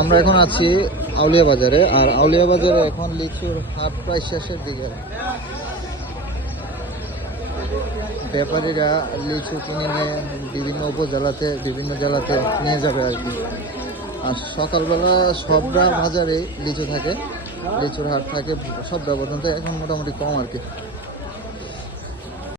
আমরা এখন আছি আউলিয়া বাজারে, আর আউলিয়া বাজারে এখন লিচুর হাট প্রায় শেষের দিকে। ব্যাপারীরা লিচু কিনে নিয়ে বিভিন্ন উপজেলাতে, বিভিন্ন জেলাতে নিয়ে যাবে আর কি। আর সকালবেলা সবরা বাজারে লিচু থাকে, লিচুর হাট থাকে সব ব্যবধান, এখন মোটামুটি কম আর কি।